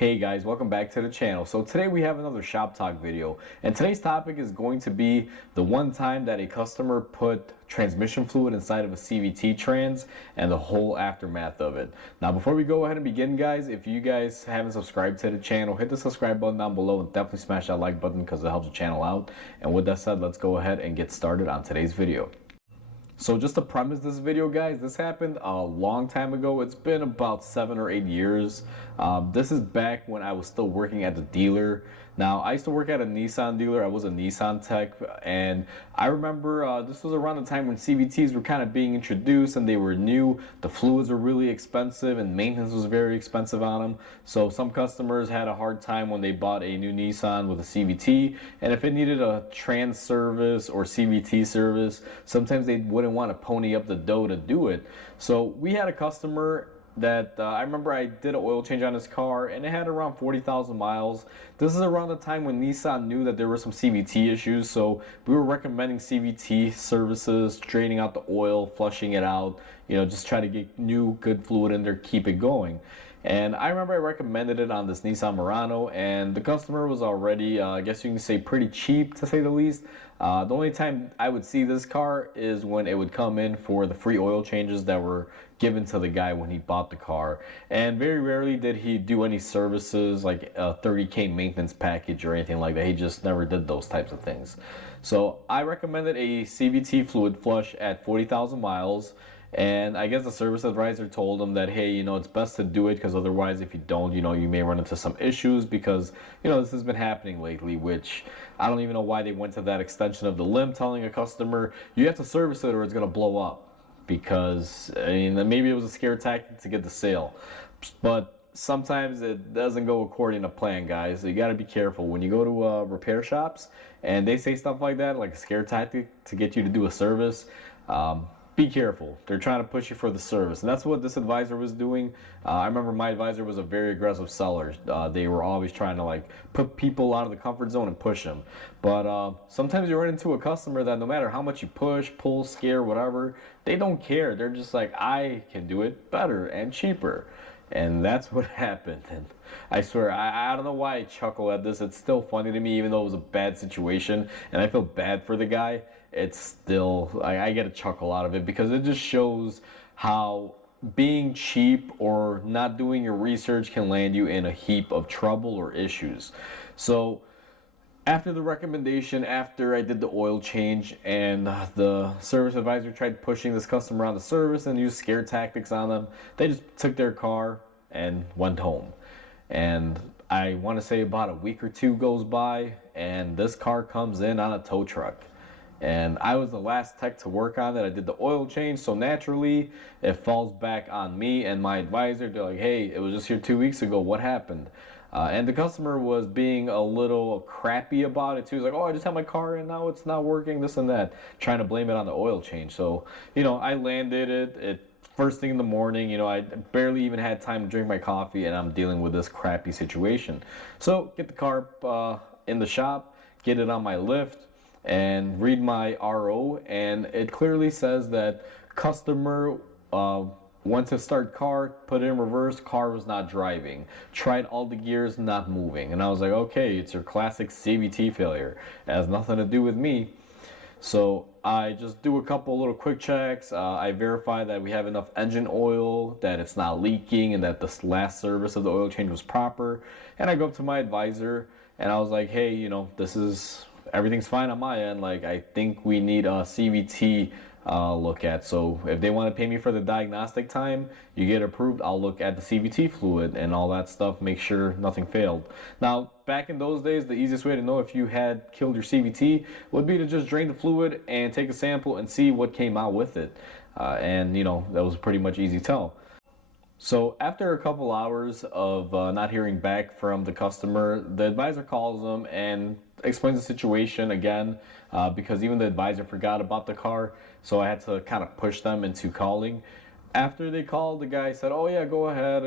Hey guys, welcome back to the channel. So today we have another shop talk video, and today's topic is going to be the one time that a customer put transmission fluid inside of a CVT trans and the whole aftermath of it. Now before we go ahead and begin, guys, if you guys haven't subscribed to the channel, hit the subscribe button down below and definitely smash that like button because it helps the channel out. And with that said, let's go ahead and get started on today's video. So just to premise this video, guys, this happened a long time ago. It's been about 7 or 8 years. This is back when I was still working at the dealer. Now, I used to work at a Nissan dealer. I was a Nissan tech, and I remember this was around the time when CVTs were kind of being introduced and they were new. The fluids were really expensive and maintenance was very expensive on them. So some customers had a hard time when they bought a new Nissan with a CVT, and if it needed a trans service or CVT service, sometimes they wouldn't want to pony up the dough to do it. So we had a customer that I remember I did an oil change on his car and it had around 40,000 miles. This is around the time when Nissan knew that there were some CVT issues, so we were recommending CVT services, draining out the oil, flushing it out, just try to get new good fluid in there, keep it going. And I remember I recommended it on this Nissan Murano, and the customer was already, I guess you can say, pretty cheap to say the least. The only time I would see this car is when it would come in for the free oil changes that were given to the guy when he bought the car. And very rarely did he do any services like a 30K maintenance package or anything like that. He just never did those types of things. So I recommended a CVT fluid flush at 40,000 miles. And I guess the service advisor told him that, hey, it's best to do it because otherwise if you don't, you may run into some issues because, this has been happening lately, which I don't even know why they went to that extension of the limb, telling a customer, you have to service it or it's going to blow up. Because, maybe it was a scare tactic to get the sale. But sometimes it doesn't go according to plan, guys. So you got to be careful. When you go to repair shops and they say stuff like that, like a scare tactic to get you to do a service, be careful. They're trying to push you for the service. And that's what this advisor was doing. I remember my advisor was a very aggressive seller. They were always trying to put people out of the comfort zone and push them. But sometimes you run into a customer that no matter how much you push, pull, scare, whatever, they don't care. They're just like, I can do it better and cheaper. And that's what happened. And I swear, I don't know why I chuckle at this. It's still funny to me, even though it was a bad situation. And I feel bad for the guy. It's still, I get a chuckle out of it because it just shows how being cheap or not doing your research can land you in a heap of trouble or issues. So after the recommendation, after I did the oil change and the service advisor tried pushing this customer on the service and used scare tactics on them, they just took their car and went home. And I want to say about a week or two goes by and this car comes in on a tow truck. And I was the last tech to work on it. I did the oil change, so naturally it falls back on me and my advisor. They're like, hey, it was just here 2 weeks ago, what happened? And the customer was being a little crappy about it too. He's like, oh, I just had my car and now it's not working, this and that, trying to blame it on the oil change. So, I landed it first thing in the morning. I barely even had time to drink my coffee and I'm dealing with this crappy situation. So get the car in the shop, get it on my lift, and read my RO, and it clearly says that customer went to start car, put it in reverse, car was not driving, tried all the gears, not moving. And I was like, okay, it's your classic CVT failure. It has nothing to do with me. So I just do a couple little quick checks. I verify that we have enough engine oil, that it's not leaking, and that this last service of the oil change was proper. And I go up to my advisor and I was like, hey, everything's fine on my end. I think we need a CVT look at. So if they want to pay me for the diagnostic time, you get approved, I'll look at the CVT fluid and all that stuff, make sure nothing failed. Now, back in those days, the easiest way to know if you had killed your CVT would be to just drain the fluid and take a sample and see what came out with it. And that was pretty much easy tell. So after a couple hours of not hearing back from the customer, the advisor calls them and explains the situation again because even the advisor forgot about the car. So I had to kind of push them into calling. After they called, the guy said, oh yeah, go ahead,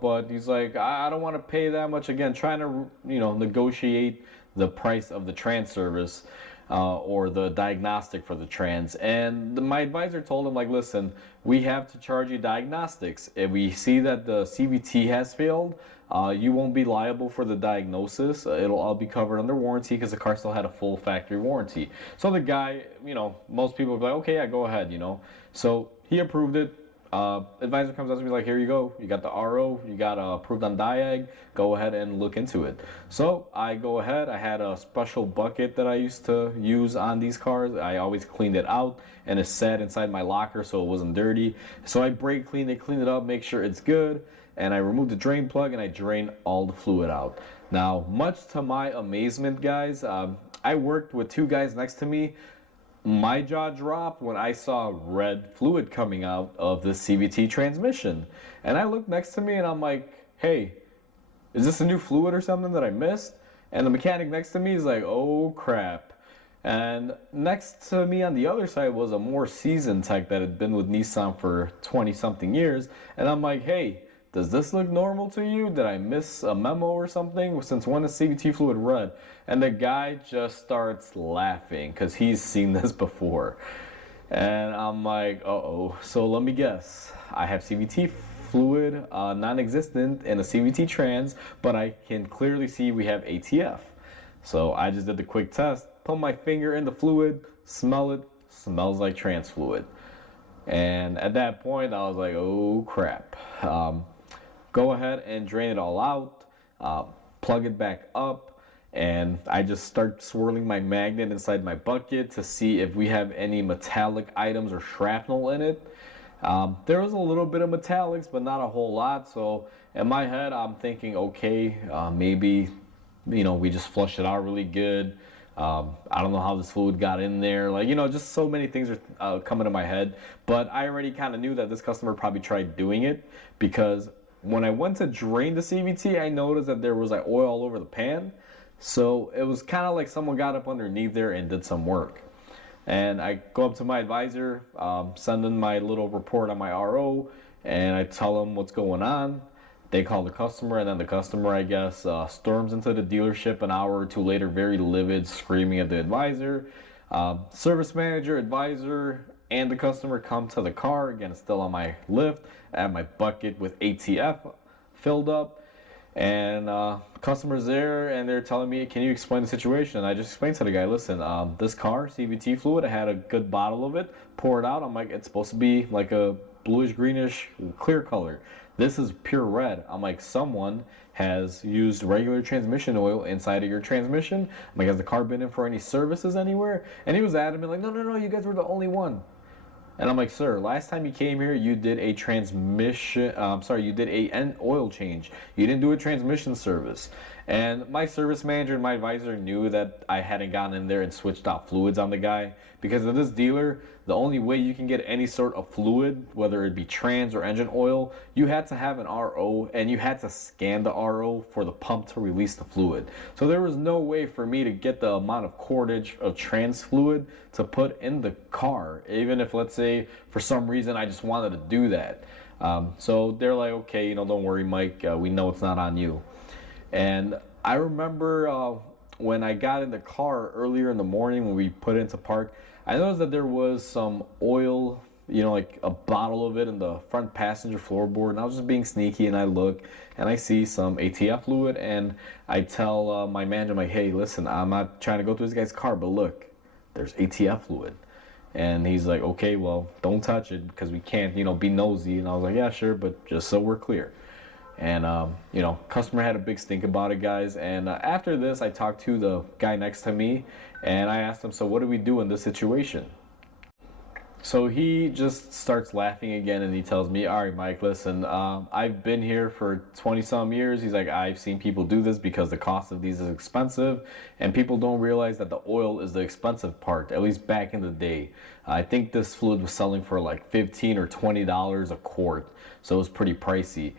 but he's like, I don't want to pay that much. Again, trying to, negotiate the price of the trans service. Or the diagnostic for the trans. And my advisor told him, listen, we have to charge you diagnostics. If we see that the CVT has failed, you won't be liable for the diagnosis. It'll all be covered under warranty because the car still had a full factory warranty. So the guy, most people will be like, okay, yeah, go ahead, So he approved it. Advisor comes up to me like, here you go. You got the RO, you got approved on Diag. Go ahead and look into it. So I go ahead. I had a special bucket that I used to use on these cars. I always cleaned it out and it sat inside my locker so it wasn't dirty. So I brake cleaned it up, make sure it's good. And I removed the drain plug and I drained all the fluid out. Now, much to my amazement, guys, I worked with two guys next to me. My jaw dropped when I saw red fluid coming out of the CVT transmission. And I looked next to me and I'm like, hey, is this a new fluid or something that I missed? And the mechanic next to me is like, oh crap. And next to me on the other side was a more seasoned tech that had been with Nissan for 20 something years. And I'm like, hey, does this look normal to you? Did I miss a memo or something? Since when is CVT fluid red? And the guy just starts laughing because he's seen this before. And I'm like, uh-oh. So let me guess. I have CVT fluid non-existent in a CVT trans, but I can clearly see we have ATF. So I just did the quick test, put my finger in the fluid, smell it, smells like trans fluid. And at that point, I was like, oh crap. Go ahead and drain it all out, plug it back up, and I just start swirling my magnet inside my bucket to see if we have any metallic items or shrapnel in it. There was a little bit of metallics, but not a whole lot. So in my head, I'm thinking, okay, maybe, we just flushed it out really good. I don't know how this fluid got in there. Just so many things are coming to my head. But I already kind of knew that this customer probably tried doing it because when I went to drain the CVT, I noticed that there was like oil all over the pan. So it was kind of like someone got up underneath there and did some work. And I go up to my advisor, send in my little report on my RO, and I tell them what's going on. They call the customer, and then the customer, I guess, storms into the dealership an hour or two later, very livid, screaming at the advisor. Service manager, advisor, and the customer come to the car. Again, it's still on my lift. I have my bucket with ATF filled up. And customers there, and they're telling me, can you explain the situation? And I just explained to the guy, listen, this car, CVT fluid, I had a good bottle of it, pour it out. I'm like, it's supposed to be like a bluish, greenish, clear color. This is pure red. I'm like, someone has used regular transmission oil inside of your transmission. I'm like, has the car been in for any services anywhere? And he was adamant, like, no, you guys were the only one. And I'm like, sir, last time you came here, you did a you did an oil change. You didn't do a transmission service. And my service manager and my advisor knew that I hadn't gotten in there and switched out fluids on the guy. Because of this dealer, the only way you can get any sort of fluid, whether it be trans or engine oil, you had to have an RO and you had to scan the RO for the pump to release the fluid. So there was no way for me to get the amount of cordage of trans fluid to put in the car, even if, let's say, for some reason I just wanted to do that. So they're like, okay, don't worry, Mike, we know it's not on you. And I remember when I got in the car earlier in the morning when we put it into park, I noticed that there was some oil, like a bottle of it in the front passenger floorboard. And I was just being sneaky, and I look and I see some ATF fluid, and I tell my manager, I'm like, hey, listen, I'm not trying to go through this guy's car, but look, there's ATF fluid. And he's like, okay, well, don't touch it because we can't, be nosy. And I was like, yeah, sure, but just so we're clear. And, customer had a big stink about it, guys. And after this, I talked to the guy next to me, and I asked him, so what do we do in this situation? So he just starts laughing again, and he tells me, all right, Mike, listen, I've been here for 20 some years. He's like, I've seen people do this because the cost of these is expensive, and people don't realize that the oil is the expensive part, at least back in the day. I think this fluid was selling for like $15 or $20 a quart, so it was pretty pricey.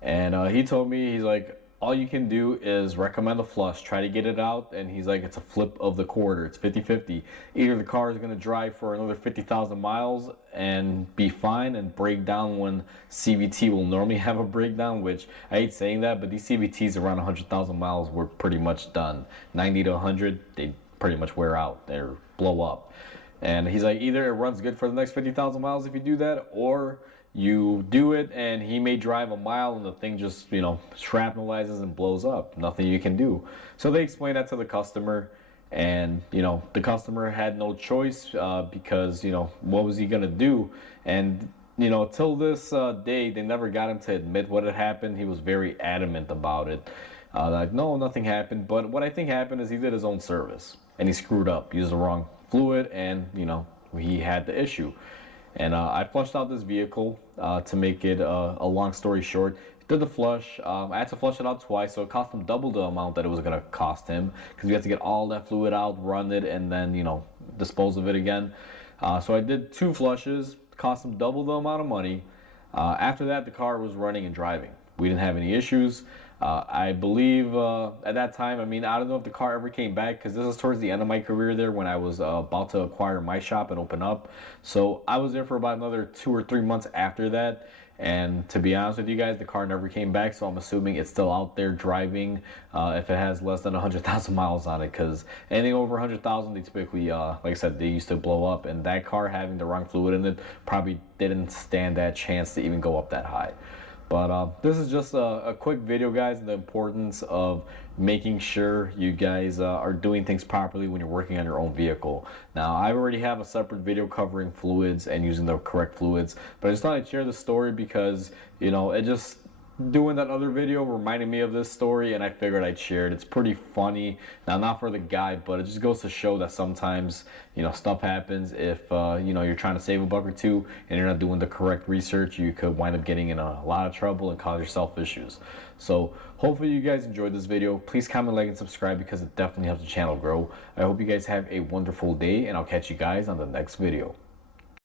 And he told me, he's like, all you can do is recommend a flush, try to get it out, and he's like, it's a flip of the quarter, it's 50-50. Either the car is going to drive for another 50,000 miles and be fine and break down when CVT will normally have a breakdown, which I hate saying that, but these CVTs around 100,000 miles were pretty much done. 90 to 100, they pretty much wear out, they blow up. And he's like, either it runs good for the next 50,000 miles if you do that, or you do it and he may drive a mile and the thing just, shrapnelizes and blows up. Nothing you can do. So they explained that to the customer, and the customer had no choice, because what was he gonna do? And till this day, they never got him to admit what had happened. He was very adamant about it. Like, no, nothing happened. But what I think happened is he did his own service and he screwed up, used the wrong fluid, and he had the issue. And I flushed out this vehicle, to make it a long story short. Did the flush. I had to flush it out twice, so it cost him double the amount that it was gonna cost him, because we had to get all that fluid out, run it, and then dispose of it again. So I did 2 flushes, cost him double the amount of money. After that, the car was running and driving. We didn't have any issues. I believe at that time, I don't know if the car ever came back, because this is towards the end of my career there, when I was about to acquire my shop and open up. So I was there for about another 2 or 3 months after that. And to be honest with you guys, the car never came back. So I'm assuming it's still out there driving, if it has less than 100,000 miles on it. Because anything over 100,000, they typically, like I said, they used to blow up. And that car having the wrong fluid in it probably didn't stand that chance to even go up that high. But this is just a quick video, guys, the importance of making sure you guys are doing things properly when you're working on your own vehicle. Now, I already have a separate video covering fluids and using the correct fluids, but I just thought I'd share the story because, it just, doing that other video reminded me of this story, and I figured I'd share it. It's pretty funny. Now, not for the guy, but it just goes to show that sometimes, stuff happens. If, you're trying to save a buck or two and you're not doing the correct research, you could wind up getting in a lot of trouble and cause yourself issues. So hopefully you guys enjoyed this video. Please comment, like, and subscribe, because it definitely helps the channel grow. I hope you guys have a wonderful day, and I'll catch you guys on the next video.